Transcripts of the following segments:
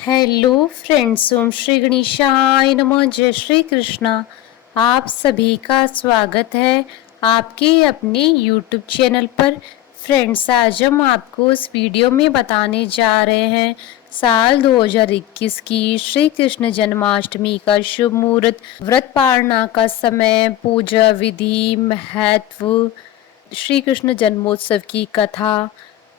Hello friends, ओम श्री गणेशाय नमः। जय श्री कृष्णा। आप सभी का स्वागत है आपके अपने यूट्यूब चैनल पर। फ्रेंड्स, आज हम आपको इस वीडियो में बताने जा रहे हैं साल 2021 की श्री कृष्ण जन्माष्टमी का शुभ मुहूर्त, व्रत पालना का समय, पूजा विधि, महत्व, श्री कृष्ण जन्मोत्सव की कथा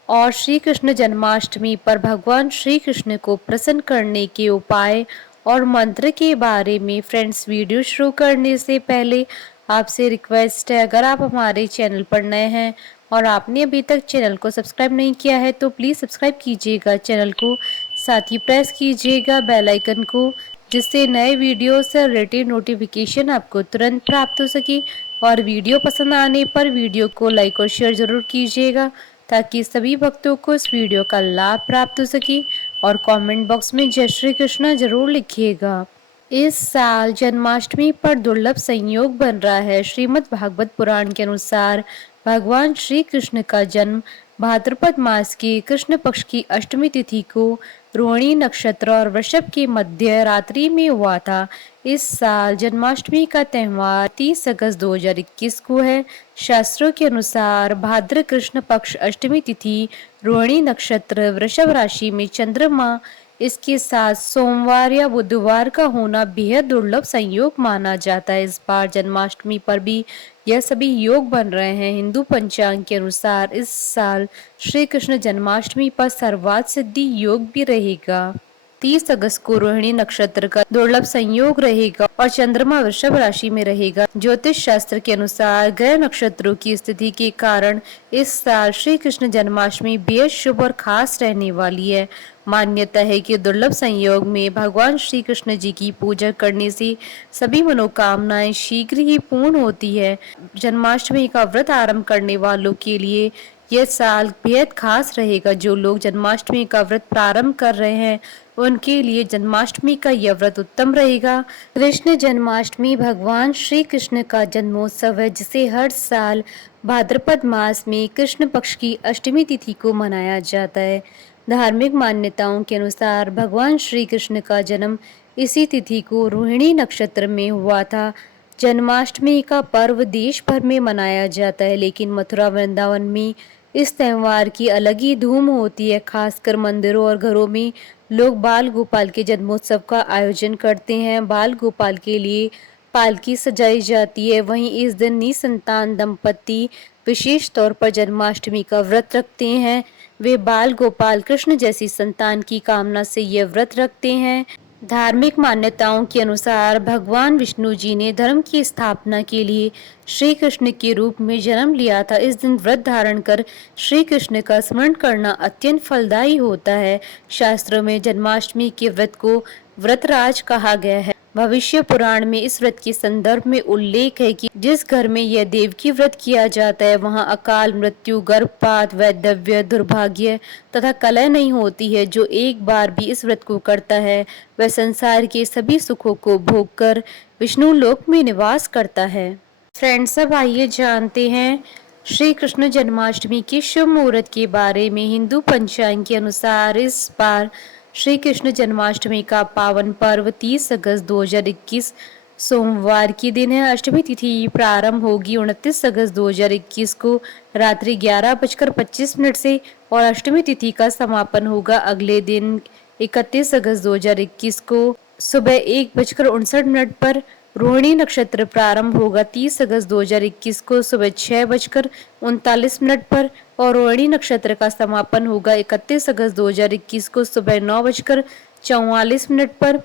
और श्री कृष्ण जन्माष्टमी पर भगवान श्री कृष्ण को प्रसन्न करने के उपाय और मंत्र के बारे में। फ्रेंड्स, वीडियो शुरू करने से पहले आपसे रिक्वेस्ट है, अगर आप हमारे चैनल पर नए हैं और आपने अभी तक चैनल को सब्सक्राइब नहीं किया है तो प्लीज़ सब्सक्राइब कीजिएगा चैनल को, साथ ही प्रेस कीजिएगा बेल आइकन को, जिससे नए वीडियो से रिलेटेड नोटिफिकेशन आपको तुरंत प्राप्त हो सके। और वीडियो पसंद आने पर वीडियो को लाइक और शेयर जरूर कीजिएगा ताकि सभी भक्तों को इस वीडियो का लाभ प्राप्त हो सके। और कमेंट बॉक्स में जय श्री कृष्णा जरूर लिखिएगा। इस साल जन्माष्टमी पर दुर्लभ संयोग बन रहा है। श्रीमद् भागवत पुराण के अनुसार भगवान श्री कृष्ण का जन्म भाद्रपद मास के कृष्ण पक्ष की अष्टमी तिथि को रोहिणी नक्षत्र और वृषभ के मध्य रात्रि में हुआ था। इस साल जन्माष्टमी का त्योहार 30 अगस्त 2021 को है। शास्त्रों के अनुसार भाद्र कृष्ण पक्ष अष्टमी तिथि, रोहिणी नक्षत्र, वृषभ राशि में चंद्रमा, इसके साथ सोमवार या बुधवार का होना बेहद दुर्लभ संयोग माना जाता है। इस बार जन्माष्टमी पर भी यह सभी योग बन रहे हैं। हिंदू पंचांग के अनुसार इस साल श्री कृष्ण जन्माष्टमी पर सर्वार्थ सिद्धि योग भी रहेगा। 30 अगस्त को रोहिणी नक्षत्र का दुर्लभ संयोग रहेगा और चंद्रमा वृषभ राशि में रहेगा। ज्योतिष शास्त्र के अनुसार ग्रह नक्षत्रों की स्थिति के कारण इस साल श्री कृष्ण जन्माष्टमी बेहद शुभ और खास रहने वाली है। मान्यता है कि दुर्लभ संयोग में भगवान श्री कृष्ण जी की पूजा करने से सभी मनोकामनाएं शीघ्र ही पूर्ण होती है। जन्माष्टमी का व्रत आरंभ करने वालों के लिए यह साल बेहद खास रहेगा। जो लोग जन्माष्टमी का व्रत प्रारंभ कर रहे हैं उनके लिए जन्माष्टमी का यह व्रत उत्तम रहेगा। कृष्ण जन्माष्टमी भगवान श्री कृष्ण का जन्मोत्सव है, जिसे हर साल भाद्रपद मास में कृष्ण पक्ष की अष्टमी तिथि को मनाया जाता है। धार्मिक मान्यताओं के अनुसार भगवान श्री कृष्ण का जन्म इसी तिथि को रोहिणी नक्षत्र में हुआ था। जन्माष्टमी का पर्व देश भर में मनाया जाता है, लेकिन मथुरा वृंदावन में इस त्योहार की अलग ही धूम होती है। खासकर मंदिरों और घरों में लोग बाल गोपाल के जन्मोत्सव का आयोजन करते हैं। बाल गोपाल के लिए पालकी सजाई जाती है। वहीं इस दिन निसंतान दंपति विशेष तौर पर जन्माष्टमी का व्रत रखते हैं। वे बाल गोपाल कृष्ण जैसी संतान की कामना से यह व्रत रखते हैं। धार्मिक मान्यताओं के अनुसार भगवान विष्णु जी ने धर्म की स्थापना के लिए श्री कृष्ण के रूप में जन्म लिया था। इस दिन व्रत धारण कर श्री कृष्ण का स्मरण करना अत्यंत फलदायी होता है। शास्त्रों में जन्माष्टमी के व्रत को व्रतराज कहा गया है। भविष्य पुराण में इस व्रत के संदर्भ में उल्लेख है कि जिस घर में यह देवकी व्रत किया जाता है वहां अकाल मृत्यु, गर्भपात, वैधव्य, दुर्भाग्य तथा कलह नहीं होती है। जो एक बार भी इस व्रत को करता है वह संसार के सभी सुखों को भोगकर विष्णु लोक में निवास करता है। फ्रेंड्स, अब आइए जानते हैं श्री कृष्ण जन्माष्टमी के शुभ मुहूर्त के बारे में। हिंदू पंचांग के अनुसार इस बार श्री कृष्ण जन्माष्टमी का पावन पर्व 30 अगस्त 2021 सोमवार के दिन है। अष्टमी तिथि प्रारंभ होगी 29 अगस्त 2021 को रात्रि 11:25 से और अष्टमी तिथि का समापन होगा अगले दिन 31 अगस्त 2021 को सुबह 1:59 पर। रोहिणी नक्षत्र प्रारंभ होगा 30 अगस्त 2021 को सुबह 6:39 पर और रोहिणी नक्षत्र का समापन होगा 31 अगस्त 2021 को सुबह 9:44 पर।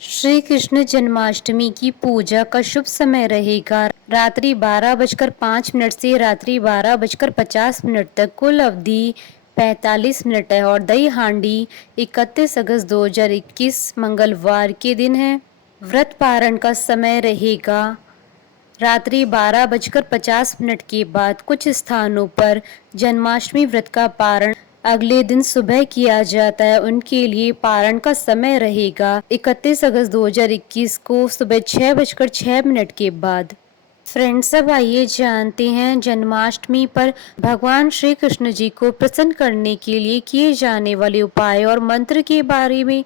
श्री कृष्ण जन्माष्टमी की पूजा का शुभ समय रहेगा रात्रि 12:05 से रात्रि 12:50 तक। कुल अवधि 45 मिनट है और दही हांडी 31 अगस्त 2021 मंगलवार के दिन है। व्रत पारण का समय रहेगा रात्रि 12:50 के बाद। कुछ स्थानों पर जन्माष्टमी व्रत का पारण अगले दिन सुबह किया जाता है। उनके लिए पारण का समय रहेगा 31 अगस्त 2021 को सुबह 6:06 के बाद। फ्रेंड्स, अब आइए जानते हैं जन्माष्टमी पर भगवान श्री कृष्ण जी को प्रसन्न करने के लिए किए जाने वाले उपाय और मंत्र के बारे में।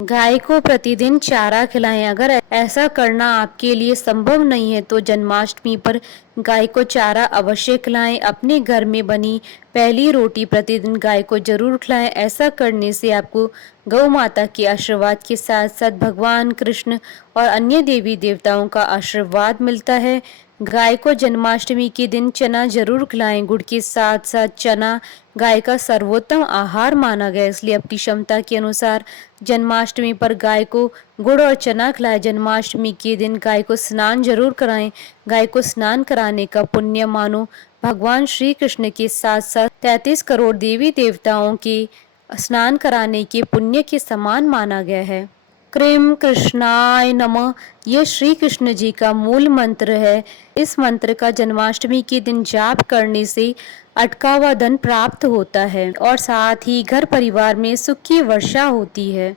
गाय को प्रतिदिन चारा खिलाएं। अगर ऐसा करना आपके लिए संभव नहीं है तो जन्माष्टमी पर गाय को चारा अवश्य खिलाएं। अपने घर में बनी पहली रोटी प्रतिदिन गाय को जरूर खिलाएं। ऐसा करने से आपको गौ माता के आशीर्वाद के साथ साथ भगवान कृष्ण और अन्य देवी देवताओं का आशीर्वाद मिलता है। गाय को जन्माष्टमी के दिन चना जरूर खिलाएं। गुड़ के साथ साथ चना गाय का सर्वोत्तम आहार माना गया, इसलिए अपनी क्षमता के अनुसार जन्माष्टमी पर गाय को गुड़ और चना खिलाएं। जन्माष्टमी के दिन गाय को स्नान जरूर कराएं। गाय को स्नान कराने का पुण्य मानो भगवान श्री कृष्ण के साथ साथ 33 करोड़ देवी देवताओं के स्नान कराने के पुण्य के समान माना गया है। क्रीम कृष्णाय नमः ये श्री कृष्ण जी का मूल मंत्र है। इस मंत्र का जन्माष्टमी के दिन जाप करने से अटका हुआ धन प्राप्त होता है और साथ ही घर परिवार में सुख की वर्षा होती है।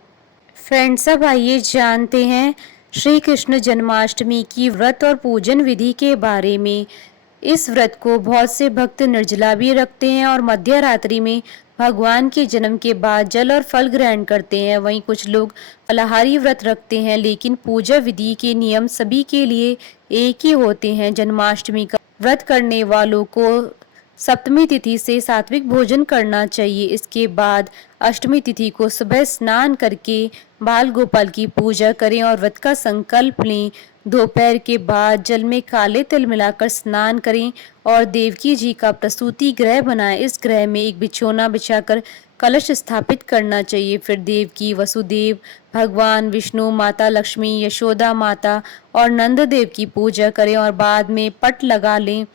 फ्रेंड्स, अब आइए जानते हैं श्री कृष्ण जन्माष्टमी की व्रत और पूजन विधि के बारे में। इस व्रत को बहुत से भक्त निर्जला भी रखते हैं और मध्य रात्रि में भगवान के जन्म के बाद जल और फल ग्रहण करते हैं। वहीं कुछ लोग फलाहारी व्रत रखते हैं, लेकिन पूजा विधि के नियम सभी के लिए एक ही होते हैं। जन्माष्टमी का व्रत करने वालों को सप्तमी तिथि से सात्विक भोजन करना चाहिए। इसके बाद अष्टमी तिथि को सुबह स्नान करके बाल गोपाल की पूजा करें और व्रत का संकल्प लें। दोपहर के बाद जल में काले तिल मिलाकर स्नान करें और देवकी जी का प्रसूति गृह बनाएं। इस गृह में एक बिछौना बिछाकर कलश स्थापित करना चाहिए। फिर देवकी, वसुदेव, भगवान विष्णु, माता लक्ष्मी, यशोदा माता और नंद देव की पूजा करें और बाद में पट लगा लें।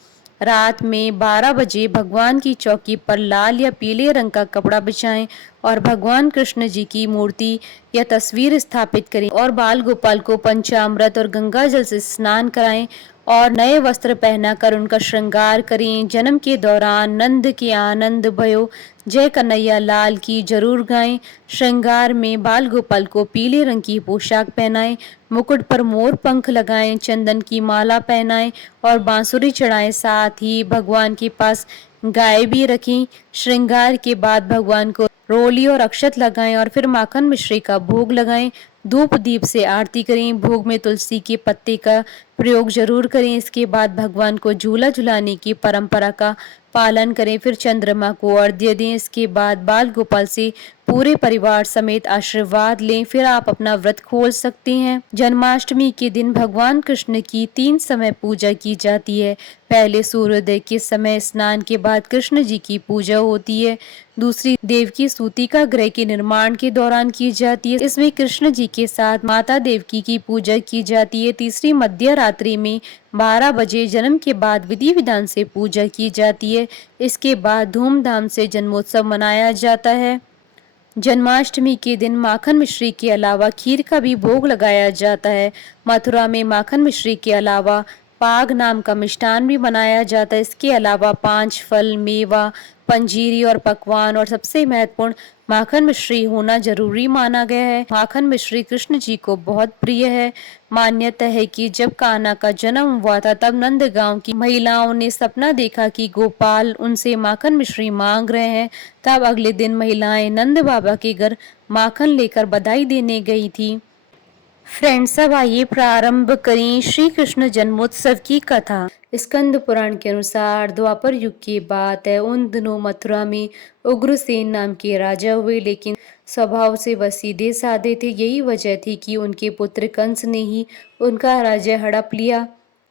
रात में 12 बजे भगवान की चौकी पर लाल या पीले रंग का कपड़ा बिछाएं और भगवान कृष्ण जी की मूर्ति या तस्वीर स्थापित करें और बाल गोपाल को पंचामृत और गंगा जल से स्नान कराएं और नए वस्त्र पहनाकर उनका श्रृंगार करें। जन्म के दौरान नंद के आनंद भयो जय कन्हैया लाल की जरूर गाएं। श्रृंगार में बाल गोपाल को पीले रंग की पोशाक पहनाएं, मुकुट पर मोर पंख लगाएं, चंदन की माला पहनाएं और बांसुरी चढ़ाएं। साथ ही भगवान के पास गाय भी रखें। श्रृंगार के बाद भगवान को रोली और अक्षत लगाएं और फिर माखन मिश्री का भोग लगाएं। धूप दीप से आरती करें। भोग में तुलसी के पत्ते का प्रयोग जरूर करें। इसके बाद भगवान को झूला झुलाने की परंपरा का पालन करें। फिर चंद्रमा को अर्घ्य दें। इसके बाद बाल गोपाल से पूरे परिवार समेत आशीर्वाद लें। फिर आप अपना व्रत खोल सकते हैं। जन्माष्टमी के दिन भगवान कृष्ण की 3 समय पूजा की जाती है। पहले सूर्योदय के समय स्नान के बाद कृष्ण जी की पूजा होती है। दूसरी देवकी सूतिका गृह के निर्माण के दौरान की जाती है। इसमें कृष्ण जी के साथ माता देवकी की पूजा की जाती है। तीसरी मध्य रात्रि में 12 बजे जन्म के बाद विधि विधान से पूजा की जाती है। इसके बाद धूमधाम से जन्मोत्सव मनाया जाता है। जन्माष्टमी के दिन माखन मिश्री के अलावा खीर का भी भोग लगाया जाता है। मथुरा में माखन मिश्री के अलावा पाग नाम का मिष्ठान भी बनाया जाता है। इसके अलावा 5 फल, मेवा, पंजीरी और पकवान और सबसे महत्वपूर्ण माखन मिश्री होना जरूरी माना गया है। माखन मिश्री कृष्ण जी को बहुत प्रिय है। मान्यता है कि जब कान्हा का जन्म हुआ था तब नंदगांव की महिलाओं ने सपना देखा कि गोपाल उनसे माखन मिश्री मांग रहे हैं। तब अगले दिन महिलाएं नंद बाबा के घर माखन लेकर बधाई देने गई थी। फ्रेंड्स, अब आइए प्रारंभ करें श्री कृष्ण जन्मोत्सव की कथा। स्कंद पुराण के अनुसार द्वापर युग की बात है। उन दिनों मथुरा में उग्रसेन नाम के राजा हुए, लेकिन स्वभाव से वह सीधे साधे थे। यही वजह थी कि उनके पुत्र कंस ने ही उनका राज्य हड़प लिया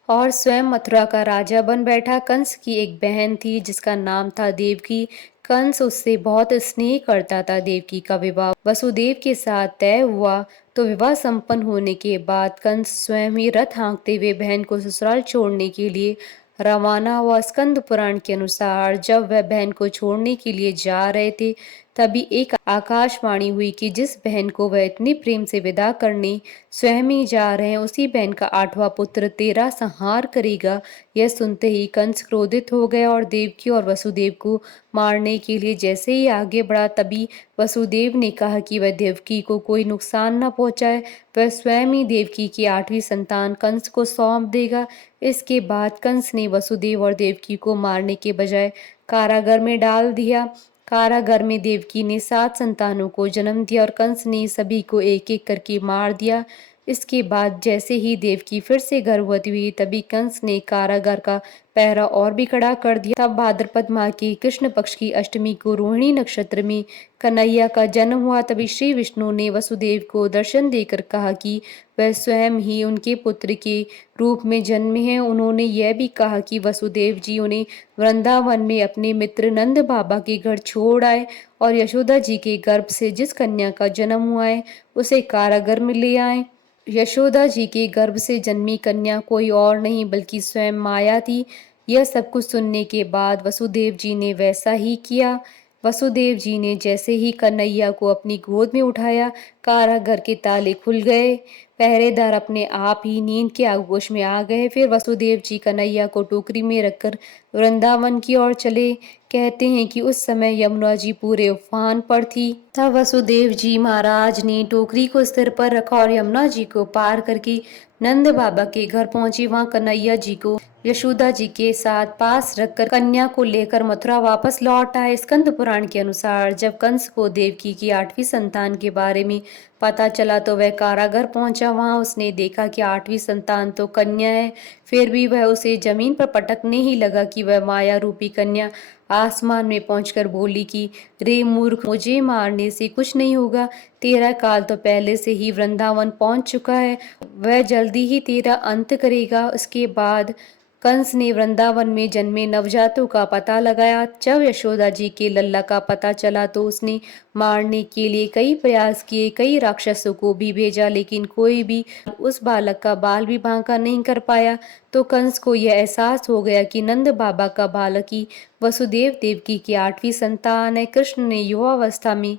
और स्वयं मथुरा का राजा बन बैठा। कंस की एक बहन थी जिसका नाम था देवकी। कंस उससे बहुत स्नेह करता था। देवकी का विवाह वसुदेव के साथ तय हुआ तो विवाह संपन्न होने के बाद कंस स्वयं ही रथ हाँकते हुए बहन को ससुराल छोड़ने के लिए रवाना हुआ। स्कंद पुराण के अनुसार जब वह बहन को छोड़ने के लिए जा रहे थे तभी एक आकाशवाणी हुई कि जिस बहन को वह इतने प्रेम से विदा करने स्वयं ही जा रहे हैं, उसी बहन का 8वां पुत्र तेरा संहार करेगा। यह सुनते ही कंस क्रोधित हो गया और देवकी और वसुदेव को मारने के लिए जैसे ही आगे बढ़ा, तभी वसुदेव ने कहा कि वह देवकी को कोई नुकसान न पहुंचाए, वह स्वयं ही देवकी की 8वीं संतान कंस को सौंप देगा। इसके बाद कंस ने वसुदेव और देवकी को मारने के बजाय कारागार में डाल दिया। कारागार में देवकी ने 7 संतानों को जन्म दिया और कंस ने सभी को एक एक करके मार दिया। इसके बाद जैसे ही देवकी फिर से गर्भवती हुई, तभी कंस ने कारागार का पहरा और भी कड़ा कर दिया। तब भाद्रपद माह की कृष्ण पक्ष की अष्टमी को रोहिणी नक्षत्र में कन्हैया का जन्म हुआ। तभी श्री विष्णु ने वसुदेव को दर्शन देकर कहा कि वह स्वयं ही उनके पुत्र के रूप में जन्मे हैं। उन्होंने यह भी कहा कि वसुदेव जी उन्हें वृंदावन में अपने मित्र नंद बाबा के घर छोड़ आए और यशोदा जी के गर्भ से जिस कन्या का जन्म हुआ है उसे कारागार में ले आए। यशोदा जी के गर्भ से जन्मी कन्या कोई और नहीं बल्कि स्वयं माया थी। यह सब कुछ सुनने के बाद वसुदेव जी ने वैसा ही किया। वसुदेव जी ने जैसे ही कन्हैया को अपनी गोद में उठाया, कारागार के ताले खुल गए। पहरेदार अपने आप ही नींद के आगोश में आ गए। फिर वसुदेव जी कन्हैया को टोकरी में रखकर वृंदावन की ओर चले। कहते हैं कि उस समय यमुना जी पूरे उफान पर थी। तब वसुदेव जी महाराज ने टोकरी को सिर पर रखा और यमुना जी को पार करके नंद बाबा के घर पहुंचे। वहां कन्हैया जी को यशोदा जी के साथ पास रखकर कन्या को लेकर मथुरा वापस लौट आए। स्कंद पुराण के अनुसार जब कंस को देवकी की 8वीं संतान के बारे में पता चला तो वह कारागार पहुंचा। वहां उसने देखा कि 8वीं संतान तो कन्या है, फिर भी वह उसे जमीन पर पटकने ही लगा कि वह माया रूपी कन्या आसमान में पहुंचकर बोली कि रे मूर्ख, मुझे मारने से कुछ नहीं होगा। तेरा काल तो पहले से ही वृंदावन पहुंच चुका है, वह जल्दी ही तेरा अंत करेगा। उसके बाद कंस ने वृंदावन में जन्मे नवजातों का पता लगाया। जब यशोदा जी के लल्ला का पता चला तो उसने मारने के लिए कई प्रयास किए, कई राक्षसों को भी भेजा, लेकिन कोई भी उस बालक का बाल भी बांका नहीं कर पाया। तो कंस को यह एहसास हो गया कि नंद बाबा का बालक ही वसुदेव देवकी की 8वीं संतान है। कृष्ण ने युवावस्था में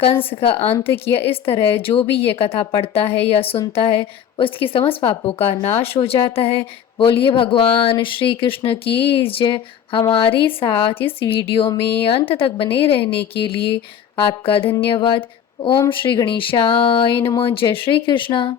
कंस का अंत किया। इस तरह जो भी ये कथा पढ़ता है या सुनता है उसकी समस्त पापों का नाश हो जाता है। बोलिए भगवान श्री कृष्ण की जय। हमारे साथ इस वीडियो में अंत तक बने रहने के लिए आपका धन्यवाद। ओम श्री गणेशाय नमः। जय श्री कृष्णा।